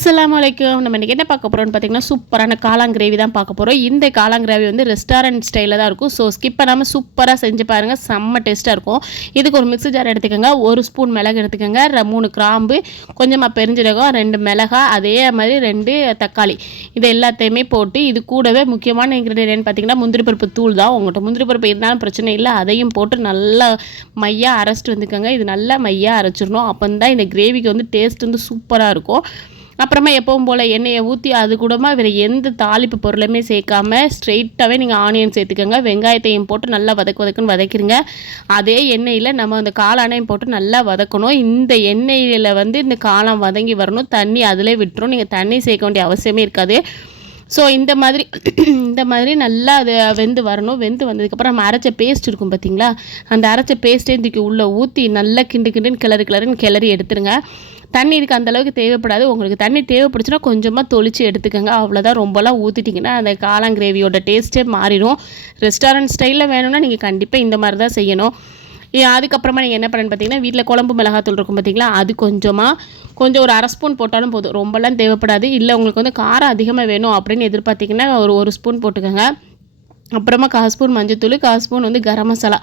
அஸ்லாம் வலைக்கும் நம்ம இன்றைக்கி என்ன பார்க்க போகிறோம்னு பார்த்தீங்கன்னா சூப்பரான காளாங்கிரேவி தான் பார்க்க போகிறோம் இந்த காளாங்கிரேவி வந்து ரெஸ்டாரண்ட் ஸ்டைலில் தான் இருக்கும். ஸோ ஸ்கிப் பண்ணாமல் சூப்பராக செஞ்சு பாருங்கள் செம்ம டேஸ்ட்டாக இருக்கும். இதுக்கு ஒரு மிக்ஸி ஜார் எடுத்துக்கோங்க. ஒரு ஸ்பூன் மிளகு எடுத்துக்கோங்க. மூணு கிராம்பு கொஞ்சமாக பெருஞ்சிடகம் ரெண்டு மிளகா அதே மாதிரி ரெண்டு தக்காளி. இது எல்லாத்தையுமே போட்டு இது கூடவே முக்கியமான இன்க்ரீடியன்ட் பார்த்தீங்கன்னா முந்திரி பருப்பு தூள் தான். உங்கள்கிட்ட முந்திரி பருப்பு இருந்தாலும் பிரச்சனை இல்லை. அதையும் போட்டு நல்லா மையாக அரைச்சிட்டு வந்துக்கோங்க. இது நல்லா மையாக அரைச்சிடணும். அப்போ தான் இந்த கிரேவிக்கு வந்து டேஸ்ட் வந்து சூப்பராக இருக்கும். அப்புறமா எப்பவும் போல் எண்ணெயை ஊற்றி அது கூடமா வேறு எந்த தாளிப்பு பொருளுமே சேர்க்காம ஸ்ட்ரெயிட்டாகவே நீங்கள் ஆனியன் சேர்த்துக்கோங்க. வெங்காயத்தையும் போட்டு நல்லா வதக்கு வதக்குன்னு வதக்கிடுங்க அதே எண்ணெயில் நம்ம அந்த காளானையும் போட்டு நல்லா வதக்கணும். இந்த எண்ணெயில் வந்து இந்த காளான் வதங்கி வரணும். தண்ணி அதிலே விட்டுரும். நீங்கள் தண்ணி சேர்க்க வேண்டிய அவசியமே இருக்காது. ஸோ இந்த மாதிரி இந்த மாதிரி நல்லா அது வெந்து வரணும். வெந்து வந்ததுக்கப்புறம் நம்ம அரைச்ச பேஸ்ட் இருக்கும் பார்த்தீங்களா? அந்த அரைச்ச பேஸ்ட்டே தூக்கி உள்ளே ஊற்றி நல்லா கிண்டு கிண்டுன்னு கிளறு கிளறுன்னு கிளறி எடுத்துருங்க. தண்ணி இதுக்கு அந்தளவுக்கு தேவைப்படாது. உங்களுக்கு தண்ணி தேவைப்படுச்சுன்னா கொஞ்சமாக தொளித்து எடுத்துக்கோங்க. அவ்வளோதான் ரொம்பலாம் ஊற்றிட்டிங்கன்னா அந்த காளாங்கிரேவியோட டேஸ்ட்டே மாறிடும். ரெஸ்டாரண்ட் ஸ்டைலில் வேணும்னா நீங்கள் கண்டிப்பாக இந்த மாதிரி தான் செய்யணும். அதுக்கப்புறமா நீங்கள் என்ன பண்ணுன்னு பார்த்தீங்கன்னா வீட்டில் குழம்பு மிளகாத்தூள் இருக்கும் பார்த்தீங்களா அது கொஞ்சமாக கொஞ்சம் ஒரு அரை ஸ்பூன் போட்டாலும் போதும். ரொம்பலாம் தேவைப்படாது. இல்லை உங்களுக்கு வந்து காரம் அதிகமாக வேணும் அப்படின்னு எதிர்பார்த்திங்கன்னா ஒரு ஒரு ஸ்பூன் போட்டுக்கோங்க. அப்புறமா கால் ஸ்பூன் மஞ்சத்தூள் கால் ஸ்பூன் வந்து கரம் மசாலா.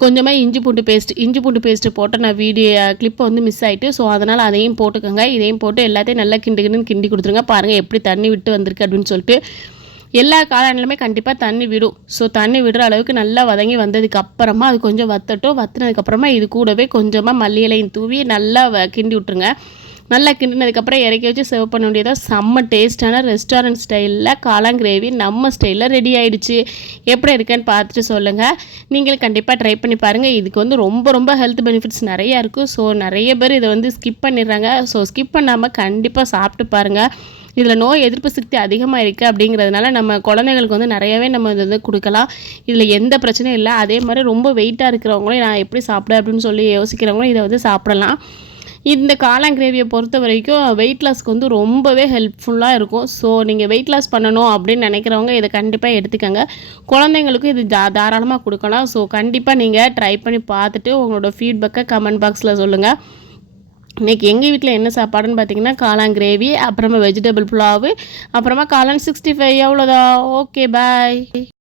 கொஞ்சமாக இஞ்சி பூண்டு பேஸ்ட் இஞ்சி பூண்டு பேஸ்ட்டு போட்டு நான் வீடியோ கிளிப்பை வந்து மிஸ் ஆகிட்டு ஸோ அதனால் அதையும் போட்டுக்கோங்க. இதையும் போட்டு எல்லாத்தையும் நல்லா கிண்டு கிண்டு கிண்டி கொடுத்துருங்க. பாருங்கள் எப்படி தண்ணி விட்டு வந்திருக்கு அப்படின்னு சொல்லிட்டு. எல்லா காளானிலுமே கண்டிப்பாக தண்ணி விடும். ஸோ தண்ணி விடுற அளவுக்கு நல்லா வதங்கி வந்ததுக்கு அப்புறமா அது கொஞ்சம் வத்தட்டும் வத்தினதுக்கப்புறமா இது கூடவே கொஞ்சமாக மல்லி இலையும் தூவி நல்லா கிண்டி விட்டுருங்க. நல்லா கிண்டினதுக்கப்புறம் இறக்கி வச்சு சர்வ் பண்ண வேண்டியதாக செம்ம டேஸ்ட்டான ரெஸ்டாரண்ட் ஸ்டைலில் காளான் கிரேவி நம்ம ஸ்டைலில் ரெடி ஆகிடுச்சு எப்படி இருக்குன்னு பார்த்துட்டு சொல்லுங்கள் நீங்களும் கண்டிப்பாக ட்ரை பண்ணி பாருங்கள் இதுக்கு வந்து ரொம்ப ரொம்ப ஹெல்த் பெனிஃபிட்ஸ் நிறையா இருக்குது ஸோ நிறைய பேர் இதை வந்து ஸ்கிப் பண்ணிடுறாங்க. ஸோ ஸ்கிப் பண்ணாமல் கண்டிப்பாக சாப்பிட்டு பாருங்கள் இதில் நோய் எதிர்ப்பு சக்தி அதிகமாக இருக்குது அப்படிங்கிறதுனால நம்ம குழந்தைங்களுக்கு வந்து நிறையவே நம்ம இதை வந்து கொடுக்கலாம். இதில் எந்த பிரச்சனையும் இல்லை. அதே மாதிரி ரொம்ப வெயிட்டாக இருக்கிறவங்களும் நான் எப்படி சாப்பிட அப்படின்னு சொல்லி யோசிக்கிறவங்களும் இதை வந்து சாப்பிடலாம். இந்த காளான் கிரேவியை பொறுத்த வரைக்கும் வெயிட் லாஸ்க்கு வந்து ரொம்பவே ஹெல்ப்ஃபுல்லாக இருக்கும். ஸோ நீங்கள் வெயிட் லாஸ் பண்ணணும் அப்படின்னு நினைக்கிறவங்க இதை கண்டிப்பாக எடுத்துக்கோங்க. குழந்தைங்களுக்கும் இது தா தாராளமாக கொடுக்கலாம். ஸோ கண்டிப்பாக நீங்கள் ட்ரை பண்ணி பார்த்துட்டு உங்களோட ஃபீட்பேக்கை கமெண்ட் பாக்ஸில் சொல்லுங்கள் இன்றைக்கி எங்கள் வீட்டில் என்ன சாப்பாடுன்னு பார்த்தீங்கன்னா காளான் கிரேவி அப்புறமா வெஜிடபிள் புலாவு அப்புறமா காளான் சிக்ஸ்டி ஃபைவ் அவ்வளோதான் ஓகே பாய்